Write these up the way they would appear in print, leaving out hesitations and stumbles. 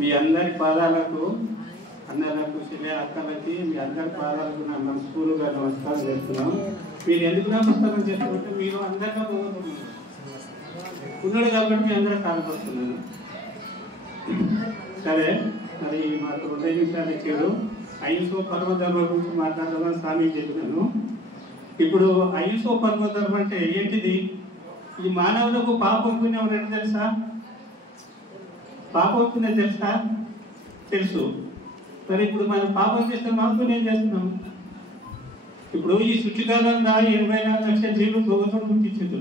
మీ అందరి పాదాలకు అన్నలకు అక్కలకి మీ అందరి పాదాలకు నా మనస్ఫూర్తిగా నమస్కారం చేస్తున్నాం. మీరు ఎందుకు నమస్కారం చేస్తుంటే మీరు అందరిగా ఉన్నాడు కాబట్టి మీ అందరూ కాలపడుతున్నాను. సరే, మరి మాకు 2 నిమిషాలు ఇచ్చారు. అహింసో పరమధర్మ గురించి మాట్లాడాలని స్వామి చెప్పినాను. ఇప్పుడు అహింసో పరమధర్మం అంటే ఏంటిది? ఈ మానవులకు పాపం పుణ్యం రెండు తెలుసా? పాపం పుణ్యం తెలుసా? తెలుసు. మరి ఇప్పుడు మనం పాపం చేస్తే మనం పుణ్యం చేస్తున్నాం. ఇప్పుడు ఈ సృష్టికాలం 84 లక్షల జీవులు భగవంతుడు గుర్తించదు.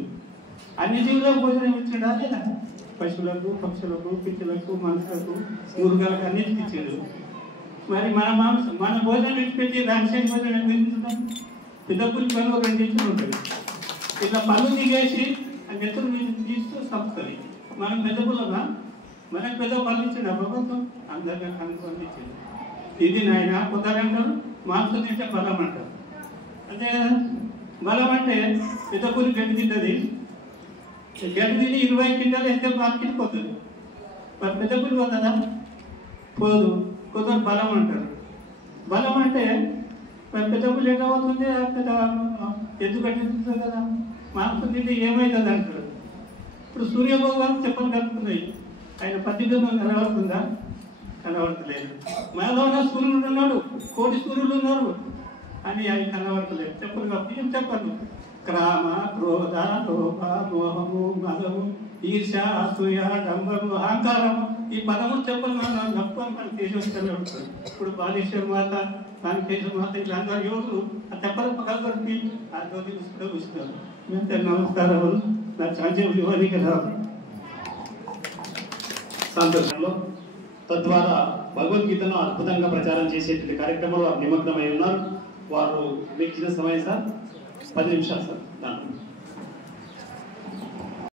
అన్ని జీవులకు భోజనం ఇచ్చాడా లేదా? పశువులకు, పక్షులకు, పిచ్చులకు, మనుషులకు, మురుగాలకు అన్నిటికి ఇచ్చాడు. మరి మన భోజనం విడిచిపెట్టి రాక్షసి భోజనం ఎందుకు తింటున్నాం? పెద్ద పులి పనులు 2 ఇంచులు ఉంటుంది. ఇట్లా పళ్ళు దిగేసి నెత్తులు తీస్తూ సంపుతుంది. మనం పెద్ద పుల్లగా మనకు పెద్ద పళ్ళు ఇచ్చాడు భగవంతుడు, అందరికీ కనుక్కొని ఇచ్చాడు. ఇది నాయన కొందరంటారు మాంసం తింటే బలం అంటారు. అంతే కదా? బలం అంటే పెద్ద పులి గడ్డి తింటుంది. గడ్డి తిని 20 కింటాలు వేస్తే మార్కెట్కి పోతుంది. మరి పెద్ద పులి పోతుందా? పోదు. కొందరు బలం అంటారు. బలం అంటే మరి పెద్ద పులి ఎట్లా పోతుంది? పెద్ద ఎద్దు కట్టిస్తుంది కదా, మాంసం తింటే ఏమవుతుంది అంటారు. ఇప్పుడు సూర్యభగవాన్ చెప్పలు కలుపుతున్నాయి. ఆయన ప్రతిబింబం కనబడుతుందా? కనబడతలేదు. మనలో ఉన్న సూర్యుడు ఉన్నాడు, 1 కోటి సూర్యులు ఉన్నారు అని అవి కనబడతలేదు. చెప్పులు కప్పి ఏం చెప్పను? క్రామ, క్రోధ, లోభ, మోహము, మదము, ఈర్ష, అసూయ, డంబము, అహంకారము, ఈ పదము చెప్పులు మనం నప్పుకొని మన కేశవస్తూనే ఉంటుంది. ఇప్పుడు బాలేశ్వర మాత, మన కేశవమాత ఇలాంటి యోగులు ఆ తెప్పలు పక్కన కొట్టి ఆ జ్యోతి కూడా కూర్చున్నారు. మేము నమస్కారములు. నా చాంచే యువనికి రాదు సంతోషంలో తద్వారా భగవద్గీతను అద్భుతంగా ప్రచారం చేసేటువంటి కార్యక్రమంలో నిమగ్నమై ఉన్నారు. వారు మీకు ఇచ్చిన సమయం సార్ 10 నిమిషాలు సార్.